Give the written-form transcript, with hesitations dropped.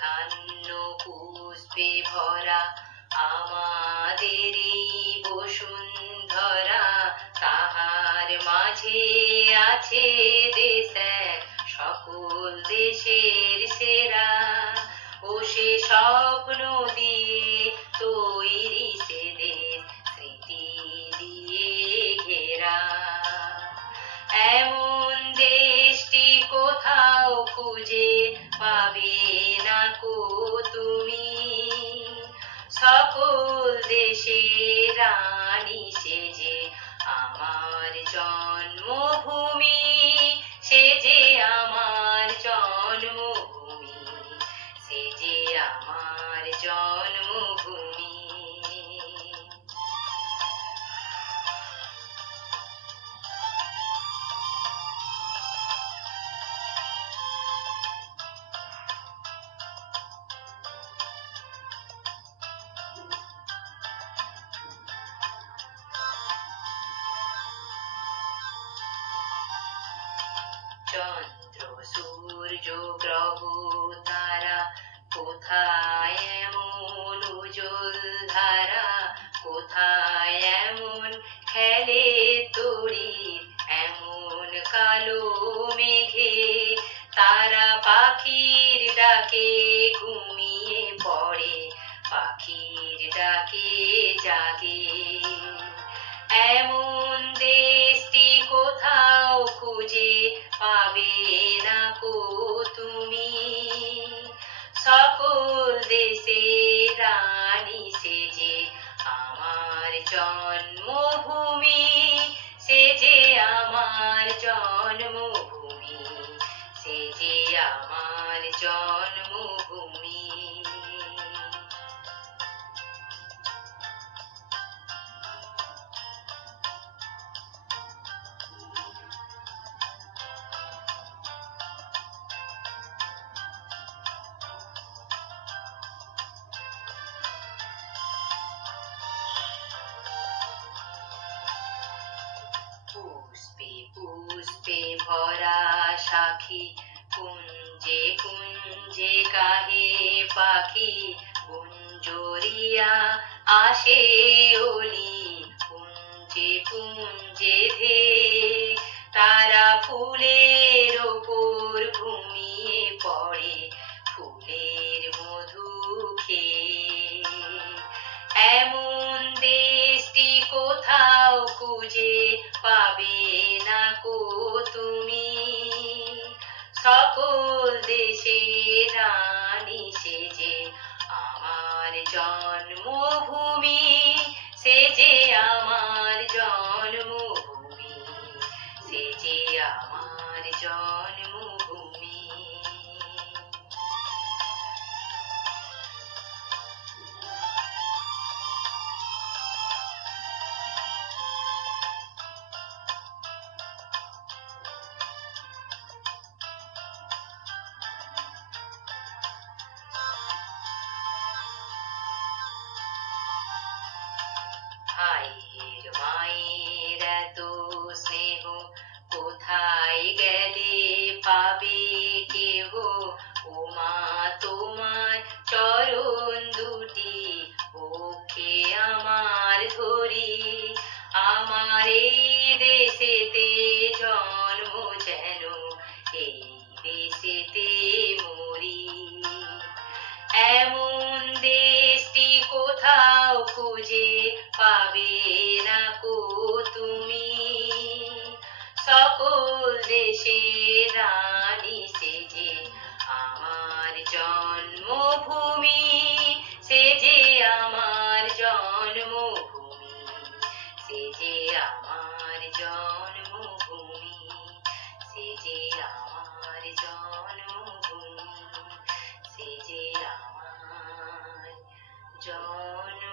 ধান্য পুষ্পে ভরা আমাদের এই বসুন্ধরা, তাহার মাঝে আছে দেশ এক সকল দেশের সেরা। ও সে স্বপ্ন দিয়ে তৈরি সে দেশ স্মৃতি দিয়ে ঘেরা। এমন দেশটি কোথাও খুঁজে পাবে না কো তুমি, সকল দেশের রানী সে যে আমার জন্মভূমি, সে যে আমার জন্মভূমি, সে যে আমার জন্মভূমি। চন্দ্র সূর্য গ্রহ তারা কোথায় এমন উজ্জ্বল ধারা, কোথায় এমন খেলে তড়িৎ এমন কালো মেঘে, তারা পাখির ডাকে ঘুমিয়ে পড়ে পাখির ডাকে জাগে। এমন দেশটি কোথাও খুঁজে পাবে না কো তুমি, সকল দেশের রানী সে যে আমার জন্মভূমি, সে যে আমার জন্মভূমি, সে যে আমার জন্মভূমি। পুষ্পে পুষ্পে ভরা সাখী, কুঞ্জে কুঞ্জে গাহে পাখি, কুঞ্জরিয়া আসে ওলি কুঞ্জে কুঞ্জে ধে। তারা ফুলের ওপর ঘুমিয়ে পড়ে ফুলের মধু খেয়ে। এমন দেশটি কোথাও খুঁজে পাবে না কো তুমি, সকল দেশের রানী সে যে আমার জন্মভূমি, সে যে আমার জন্মভূমি, সে যে আমার জন্মভূমি। ভাইয়ের মায়ের এত স্নেহ কোথায় গেলে পাবে কেহ, ও মা তোমার চরণ দুটি বুকে আমার ধরি। আমার এই দেশেতে জন্ম যেন এই দেশেতে মরি। এমন দেশটি কোথাও খুঁজে পাবে না কো তুমি, সকল দেশের রানী সে যে আমার জন্মভূমি, সে যে আমার জন্মভূমি, সে যে আমার জন্মভূমি, সে যে আমার জন্মভূমি, সে যে আমার জন্ম।